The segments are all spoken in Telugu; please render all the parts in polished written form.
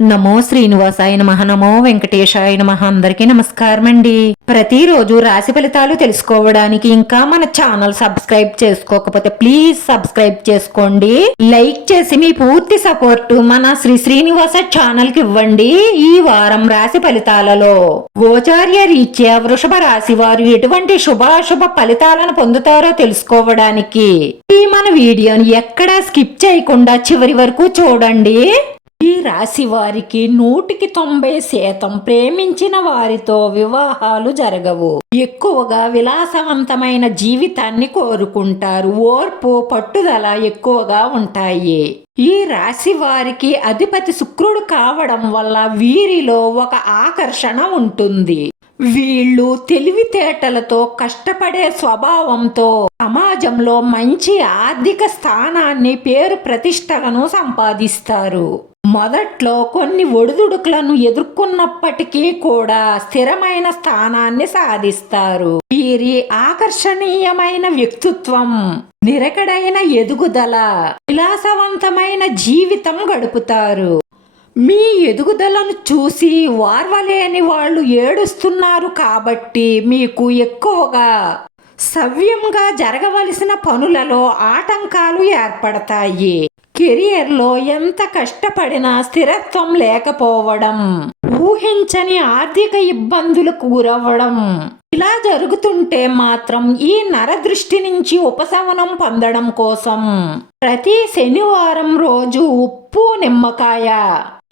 నమో శ్రీనివాసాయ నమః. నమో వెంకటేశాయ నమః. అందరికీ నమస్కారం అండి. ప్రతిరోజు రాశి ఫలితాలు తెలుసుకోవడానికి ఇంకా మన ఛానల్ సబ్స్క్రైబ్ చేసుకోకపోతే ప్లీజ్ సబ్స్క్రైబ్ చేసుకోండి. లైక్ చేసి మీ పూర్తి సపోర్ట్ మన శ్రీనివాస ఛానల్ కి ఇవ్వండి. ఈ వారం రాశి ఫలితాలలో గోచార్య రీత్యా వృషభ రాశి వారు ఎటువంటి శుభాశుభ ఫలితాలను పొందుతారో తెలుసుకోవడానికి ఈ మన వీడియోని ఎక్కడా స్కిప్ చేయకుండా చివరి వరకు చూడండి. ఈ రాశి వారికి 190% ప్రేమించిన వారితో వివాహాలు జరగవు. ఎక్కువగా విలాసవంతమైన జీవితాన్ని కోరుకుంటారు. ఓర్పు పట్టుదల ఎక్కువగా ఉంటాయి. ఈ రాశి వారికి అధిపతి శుక్రుడు కావడం వల్ల వీరిలో ఒక ఆకర్షణ ఉంటుంది. వీళ్ళు తెలివితేటలతో కష్టపడే స్వభావంతో సమాజంలో మంచి ఆర్థిక స్థానాన్ని పేరు ప్రతిష్టలను సంపాదిస్తారు. మొదట్లో కొన్ని ఒడిదుడుకులను ఎదుర్కొన్నప్పటికీ కూడా స్థిరమైన స్థానాన్ని సాధిస్తారు. వీరి ఆకర్షణీయమైన వ్యక్తిత్వం, నిరకడైన ఎదుగుదల, విలాసవంతమైన జీవితం గడుపుతారు. మీ ఎదుగుదలను చూసి వార్వలేని వాళ్ళు ఏడుస్తున్నారు కాబట్టి మీకు ఎక్కువగా సవ్యంగా జరగవలసిన పనులలో ఆటంకాలు ఏర్పడతాయి. కెరియర్లో ఎంత కష్టపడినా స్థిరత్వం లేకపోవడం, ఊహించని ఆర్థిక ఇబ్బందులకు గురవ్వడం ఇలా జరుగుతుంటే మాత్రం ఈ నరదృష్టి నుంచి ఉపశమనం పొందడం కోసం ప్రతి శనివారం రోజు ఉప్పు, నిమ్మకాయ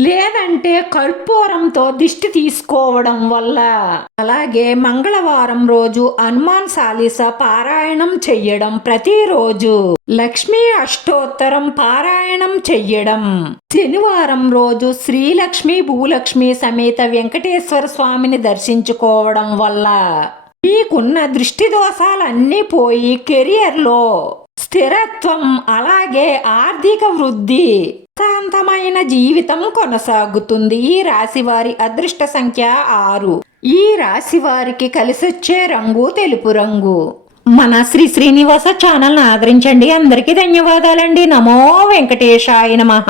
లేదంటే కర్పూరంతో దిష్టి తీసుకోవడం వల్ల, అలాగే మంగళవారం రోజు హనుమాన్ చాలీస పారాయణం చెయ్యడం, ప్రతిరోజు లక్ష్మీ అష్టోత్తరం పారాయణం చెయ్యడం, శనివారం రోజు శ్రీలక్ష్మి భూలక్ష్మి సమేత వెంకటేశ్వర స్వామిని దర్శించుకోవడం వల్ల మీకున్న దృష్టి దోషాలన్నీ పోయి కెరియర్లో స్థిరత్వం, అలాగే ఆర్థిక వృద్ధి, శాంతమైన జీవితం కొనసాగుతుంది. ఈ రాశి వారి అదృష్ట సంఖ్య 6. ఈ రాశి వారికి కలిసొచ్చే రంగు తెలుపు రంగు. మన శ్రీనివాస ఛానల్ని ఆదరించండి. అందరికీ ధన్యవాదాలండి. నమో వెంకటేశాయ నమః.